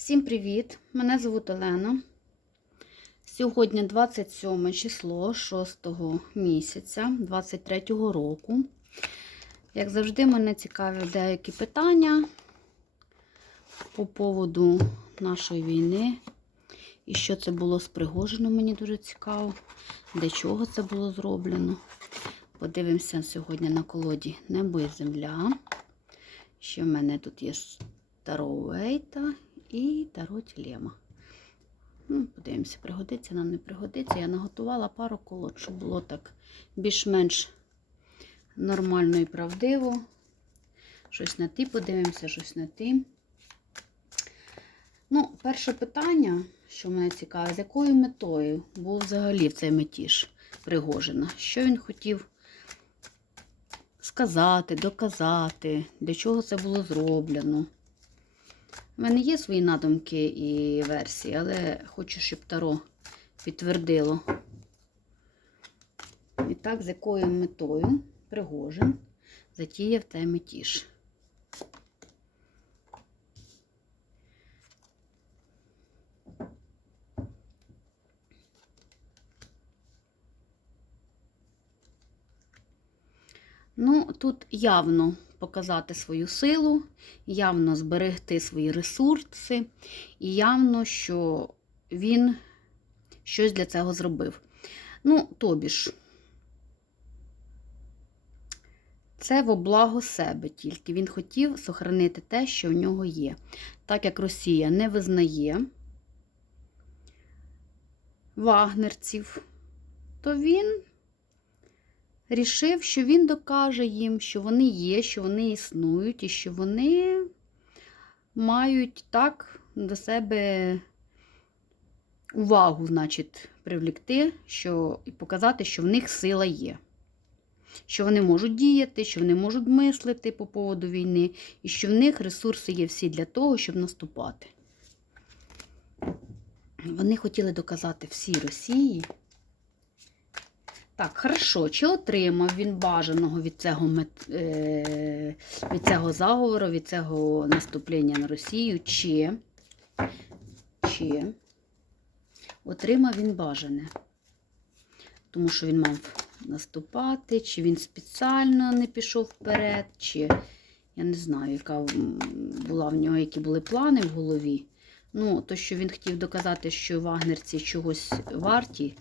Всім привіт! Мене звуть Олена. Сьогодні 27 число 6 місяця 23 року. Як завжди, мене цікавлять деякі питання по поводу нашої війни. І що це було з Пригожином, мені дуже цікаво. Для чого це було зроблено. Подивимося сьогодні на колоді Небо і земля. Ще в мене тут є Таро Вейта і Таро Тілема. Ну, подивимося, пригодиться нам не пригодиться. Я наготувала пару колод, щоб було так більш-менш нормально і правдиво. Щось на ті подивимося, щось на ті. Ну, перше питання, що мене цікавить, з якою метою був взагалі цей метіж Пригожина? Що він хотів сказати, доказати, для чого це було зроблено? У мене є свої надумки і версії, але хочу, щоб Таро підтвердило. І так, з якою метою Пригожин затіяв цей метіж. Ну, тут явно показати свою силу, явно зберегти свої ресурси, і явно, що він щось для цього зробив. Ну, тобі ж, це во благо себе тільки. Він хотів сохранити те, що в нього є. Так як Росія не визнає вагнерців, то він рішив, що він докаже їм, що вони є, що вони існують, і що вони мають так до себе увагу, значить, привлекти, що, і показати, що в них сила є. Що вони можуть діяти, що вони можуть мислити по поводу війни, і що в них ресурси є всі для того, щоб наступати. Вони хотіли доказати всій Росії. Так, хорошо, чи отримав він бажаного від цього е, від цього заговору, від цього наступлення на Росію, чи, чи отримав він бажане? Тому що він мав наступати, чи він спеціально не пішов вперед, чи я не знаю, яка була в нього, які були плани в голові. Ну, то, що він хотів доказати, що вагнерці чогось варті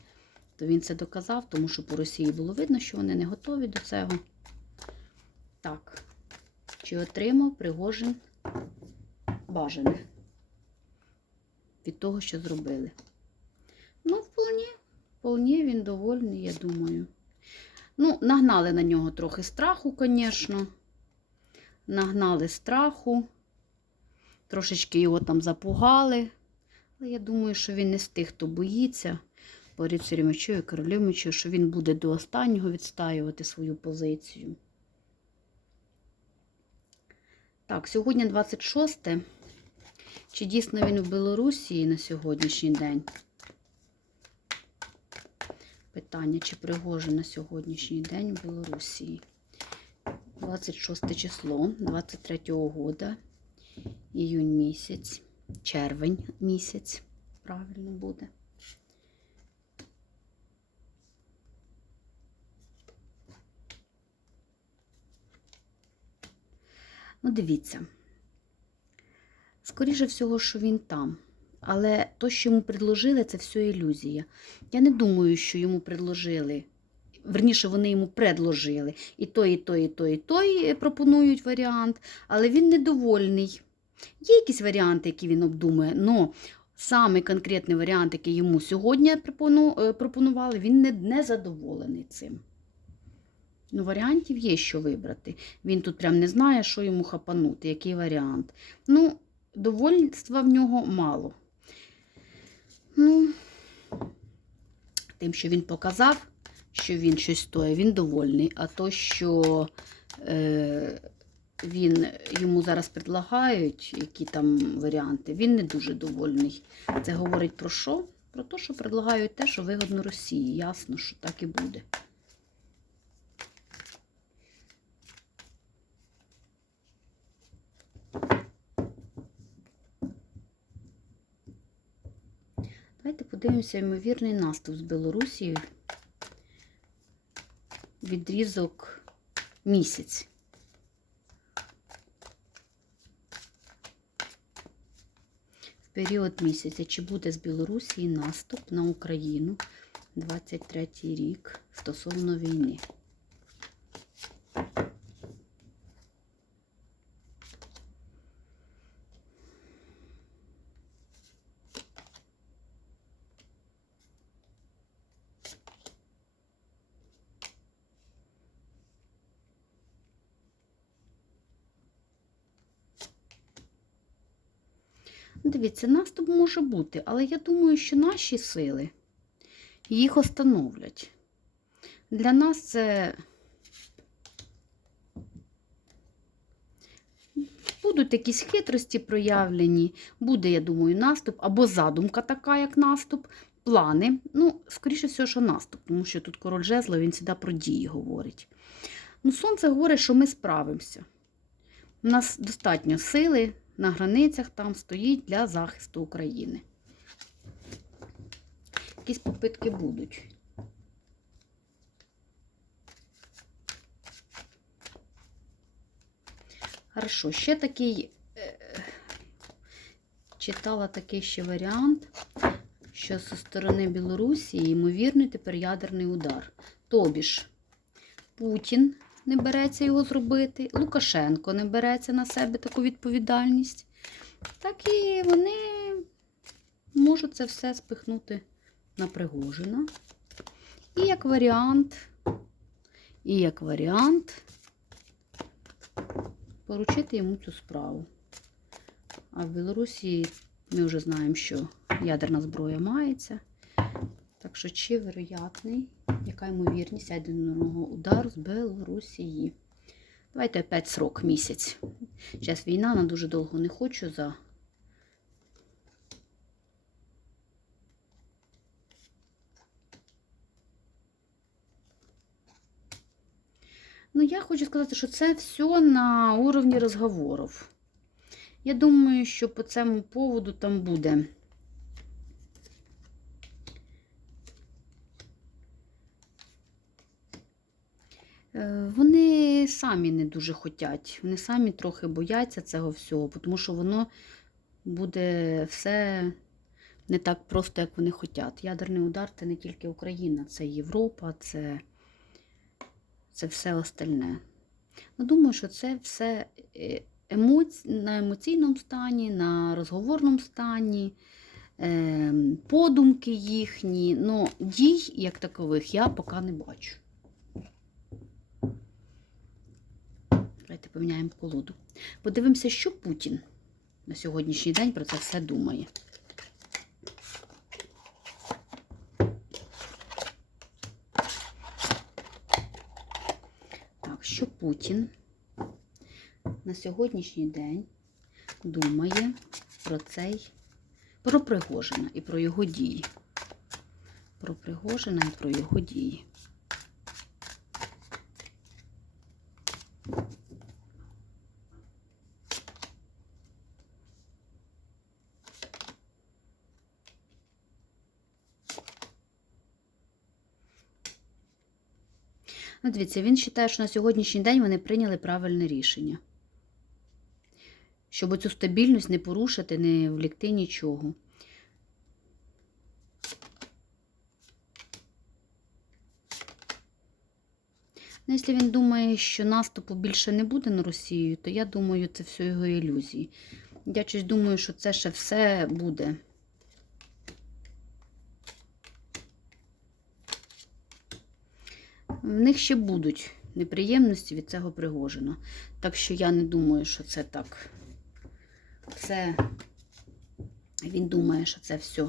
то він це доказав, тому що по Росії було видно, що вони не готові до цього. Так, чи отримав Пригожин бажане від того, що зробили? Ну, вполне, вполне він довольний, я думаю. Ну, нагнали на нього трохи страху, звісно. Нагнали страху, трошечки його там запугали. Але я думаю, що він не з тих, хто боїться рицарю мечу і королю мечу, що він буде до останнього відстаювати свою позицію. Так, сьогодні 26. Чи дійсно він в Білорусі на сьогоднішній день? Питання, чи пригоже на сьогоднішній день в Білорусі? 26 число 23 го года, іюнь місяць, червень місяць, правильно буде. Ну, дивіться, скоріше всього, що він там. Але то, що йому предложили, це все ілюзія. Я не думаю, що йому предложили. Верніше, вони йому предложили. І той, і той, і той, і той пропонують варіант, але він недовольний. Є якісь варіанти, які він обдумує, але саме конкретний варіант, який йому сьогодні пропонували, він не, не задоволений цим. Ну, варіантів є, що вибрати. Він тут прям не знає, що йому хапанути, який варіант. Ну, довольства в нього мало. Ну, тим, що він показав, що він щось стоїть, він довольний. А то, що е, він йому зараз предлагають, які там варіанти, він не дуже довольний. Це говорить про що? Про те, що предлагають те, що вигодно Росії. Ясно, що так і буде. Подивимося, ймовірний наступ з Білорусі. Відрізок місяць. В період місяця. Чи буде з Білорусі наступ на Україну 23 рік стосовно війни? Дивіться, наступ може бути, але я думаю, що наші сили їх остановлять. Для нас це будуть якісь хитрості проявлені, буде, я думаю, наступ, або задумка така, як наступ, плани. Ну, скоріше всього, що наступ, тому що тут король жезла, він завжди про дії говорить. Ну, сонце говорить, що ми справимося. У нас достатньо сили на границях там стоїть для захисту України. Якісь попитки будуть. Хорошо, ще такий, е, читала такий ще варіант, що зі сторони Білорусі ймовірний тепер ядерний удар. Тобі ж Путін не береться його зробити, Лукашенко не береться на себе таку відповідальність. Так і вони можуть це все спихнути на Пригожина. І як варіант, і як варіант поручити йому цю справу. А в Білорусі ми вже знаємо, що ядерна зброя мається. Так що, чи вероятний, яка ймовірність ядерного удару з Білорусії? Давайте опять срок місяць. Зараз війна, на дуже довго не хочу за. Ну, я хочу сказати, що це все на уровні розговорів. Я думаю, що по цьому поводу там буде. Вони самі не дуже хотять, вони самі трохи бояться цього всього, тому що воно буде все не так просто, як вони хочуть. Ядерний удар це не тільки Україна, це Європа, це, це все остальне. Ну, думаю, що це все е, емоці... на емоційному стані, на розговорному стані, е, подумки їхні. Ну, дій, як такових, я поки не бачу. Давайте поміняємо колоду. Подивимося, що Путін на сьогоднішній день про це все думає. Так, що Путін на сьогоднішній день думає про цей, про Пригожина і про його дії. Про Пригожина і про його дії. Ну, дивіться, він вважає, що на сьогоднішній день вони прийняли правильне рішення. Щоб цю стабільність не порушити, не влікти нічого. Ну, якщо він думає, що наступу більше не буде на Росію, то я думаю, це все його ілюзії. Я щось думаю, що це ще все буде. В них ще будуть неприємності від цього Пригожина. Так що я не думаю, що це так. Це він думає, що це все,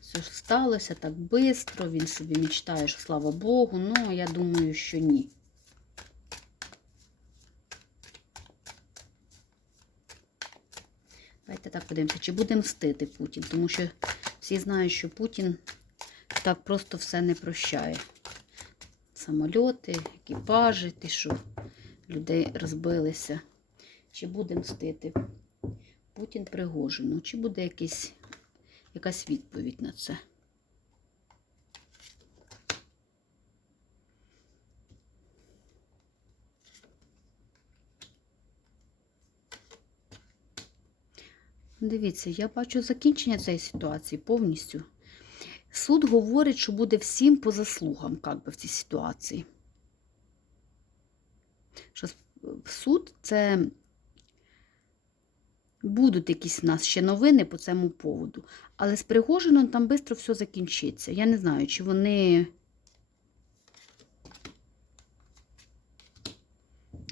все сталося так швидко. Він собі мечтає, що слава Богу. Ну, я думаю, що ні. Давайте так подивимося, чи буде мстити Путін, тому що всі знають, що Путін так просто все не прощає самольоти, екіпажі, ті, що людей розбилися. Чи буде мстити Путін Пригожину? Ну, чи буде якийсь, якась відповідь на це? Дивіться, я бачу закінчення цієї ситуації повністю. Суд говорить, що буде всім по заслугам, як би, в цій ситуації. Що суд це будуть якісь в нас ще новини по цьому поводу. Але з Пригожином там швидко все закінчиться. Я не знаю, чи вони.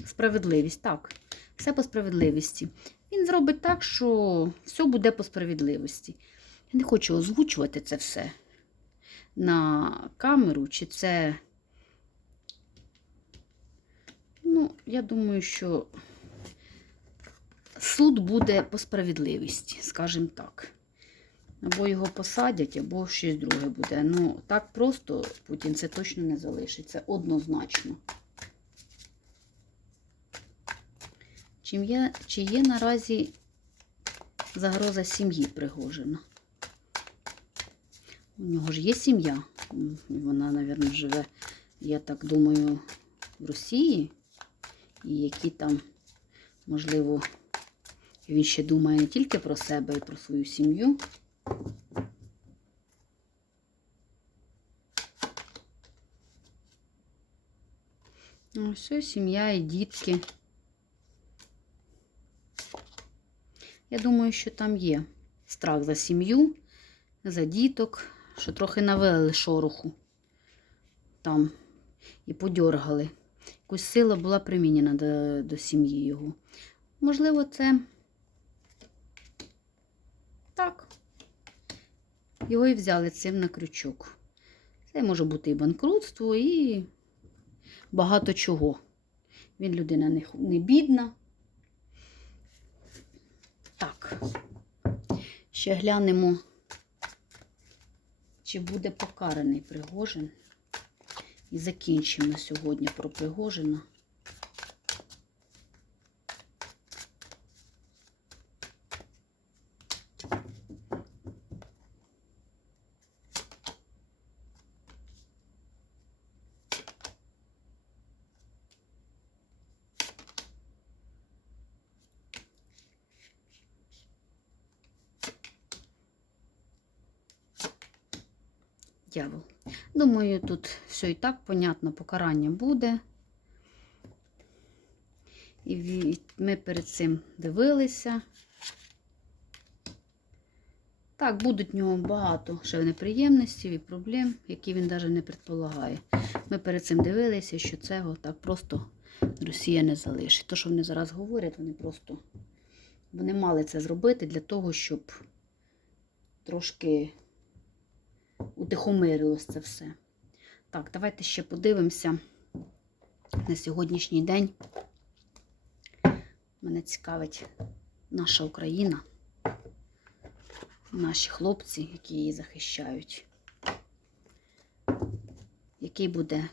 Справедливість, так. Все по справедливості. Він зробить так, що все буде по справедливості. Я не хочу озвучувати це все на камеру, чи це. Ну, я думаю, що суд буде по справедливості, скажімо так. Або його посадять, або щось друге буде. Ну, так просто Путін це точно не залишить. Це однозначно. Чим є, чи є наразі загроза сім'ї Пригожина? У нього ж є сім'я. Вона, мабуть, живе, я так думаю, в Росії. І які там, можливо, він ще думає не тільки про себе і про свою сім'ю. Ну, все, сім'я і дітки. Я думаю, що там є страх за сім'ю, за діток, що трохи навели шороху там і подьоргали. Якусь сила була примінена до, до сім'ї його. Можливо, це так. Його і взяли цим на крючок. Це може бути і банкрутство, і багато чого. Він людина не бідна. Так. Ще глянемо, чи буде покараний Пригожин. І закінчимо сьогодні про Пригожина. Дьявол. Думаю, тут все і так понятно, покарання буде. І ми перед цим дивилися. Так, будуть в нього багато ще неприємностей і проблем, які він навіть не предполагає. Ми перед цим дивилися, що цього так просто Росія не залишить. То, що вони зараз говорять, вони просто вони мали це зробити для того, щоб трошки утихомирилось це все. Так, давайте ще подивимося на сьогоднішній день. Мене цікавить наша Україна, наші хлопці, які її захищають. Який буде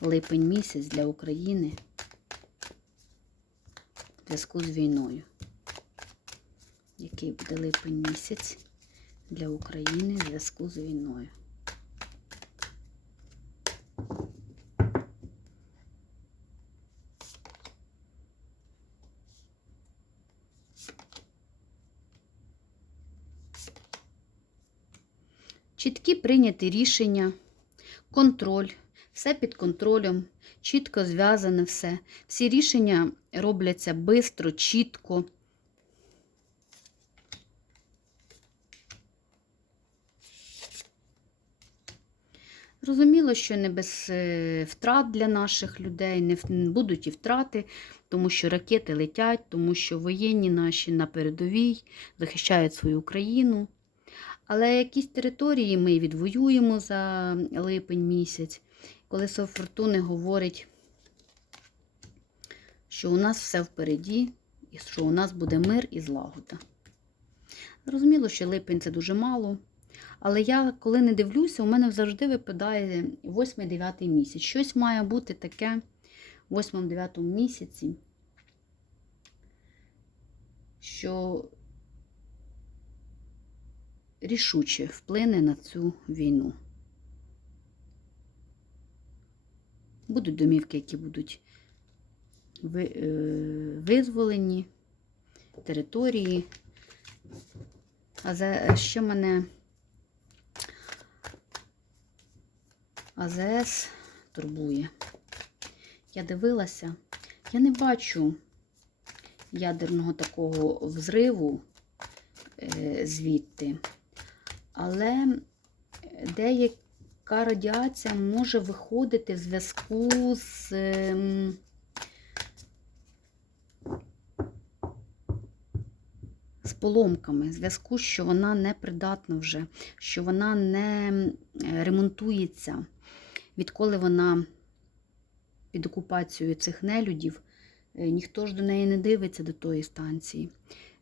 липень місяць для України в зв'язку з війною? Який буде липень місяць? Для України в зв'язку з війною. Чіткі прийняті рішення, контроль, все під контролем, чітко зв'язане все. Всі рішення робляться швидко, чітко. Зрозуміло, що не без е, втрат для наших людей, не будуть і втрати, тому що ракети летять, тому що воєнні наші на передовій захищають свою Україну. Але якісь території ми відвоюємо за липень місяць. Колесо фортуни говорить, що у нас все впереді, і що у нас буде мир і злагода. Зрозуміло, що липень це дуже мало. Але я, коли не дивлюся, у мене завжди випадає 8-9 місяць. Щось має бути таке в 8-9 місяці, що рішуче вплине на цю війну. Будуть домівки, які будуть е, визволені, території. А за що мене АЗС турбує? Я дивилася, я не бачу ядерного такого взриву е, звідти, але деяка радіація може виходити в зв'язку з. ем, з поломками, в зв'язку, що вона не придатна вже, що вона не ремонтується. Відколи вона під окупацією цих нелюдів, е, ніхто ж до неї не дивиться до тої станції.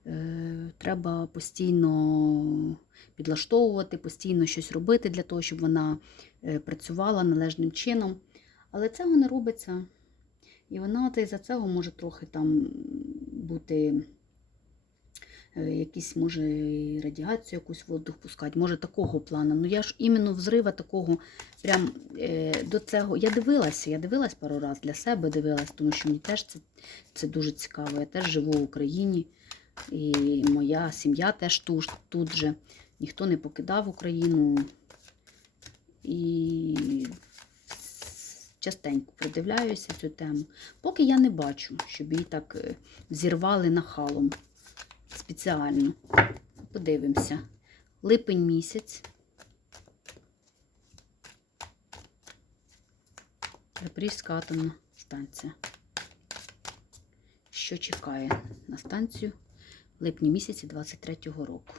Е, Треба постійно підлаштовувати, постійно щось робити для того, щоб вона е, працювала належним чином. Але цього не робиться. І вона от із-за цього може трохи там бути якісь, може, радіацію якусь в воздух пускати, може такого плану. Ну я ж іменно взрива такого прям е, до цього. Я дивилася, я дивилась пару разів для себе дивилась, тому що мені теж це, це дуже цікаво. Я теж живу в Україні, і моя сім'я теж тут, тут же. Ніхто не покидав Україну. І частенько придивляюся цю тему. Поки я не бачу, щоб її так е, зірвали нахалом спеціально. Подивимося. Липень місяць. Запорізька атомна станція. Що чекає на станцію в липні місяці 23-го року?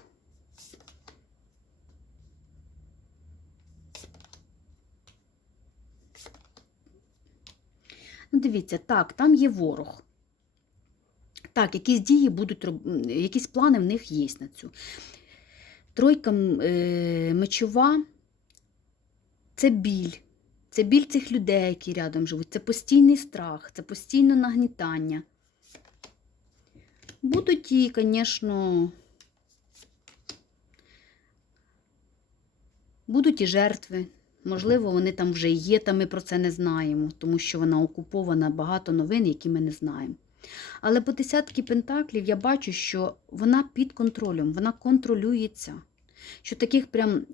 Ну, дивіться, так, там є ворог. Так, якісь дії будуть якісь плани в них є на цю. Тройка е, мечова це біль. Це біль цих людей, які рядом живуть. Це постійний страх, це постійне нагнітання. Будуть і, звісно, будуть і жертви. Можливо, вони там вже є, та ми про це не знаємо, тому що вона окупована багато новин, які ми не знаємо. Але по десятки пентаклів я бачу, що вона під контролем, вона контролюється. Що таких прям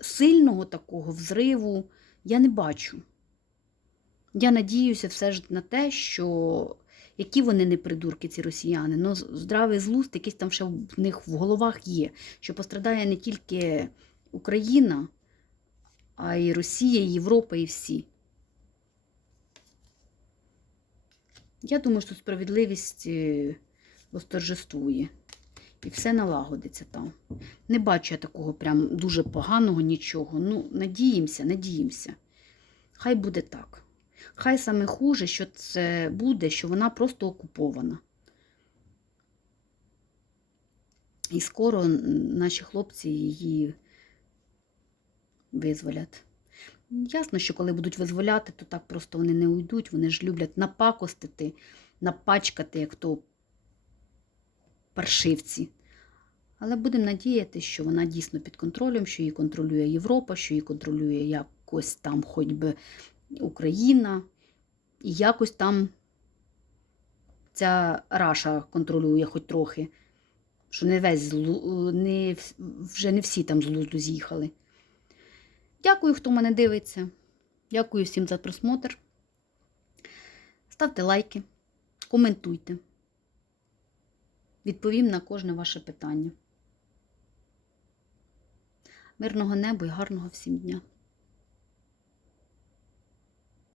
сильного такого взриву я не бачу. Я надіюся все ж на те, що які вони не придурки, ці росіяни, ну здравий злуст якийсь там ще в них в головах є, що пострадає не тільки Україна, а й Росія, і Європа, і всі. Я думаю, що справедливість е, восторжествує. І все налагодиться там. Не бачу я такого прям дуже поганого нічого. Ну, надіємося, надіємося. Хай буде так. Хай саме хуже, що це буде, що вона просто окупована. І скоро наші хлопці її визволять. Ясно, що коли будуть визволяти, то так просто вони не уйдуть. Вони ж люблять напакостити, напачкати, як то паршивці. Але будемо надіятися, що вона дійсно під контролем, що її контролює Європа, що її контролює якось там хоч би Україна, і якось там ця Раша контролює хоч трохи, що не весь не, вже не всі там з глузду з'їхали. Дякую, хто мене дивиться. Дякую всім за просмотр. Ставте лайки, коментуйте. Відповім на кожне ваше питання. Мирного неба і гарного всім дня!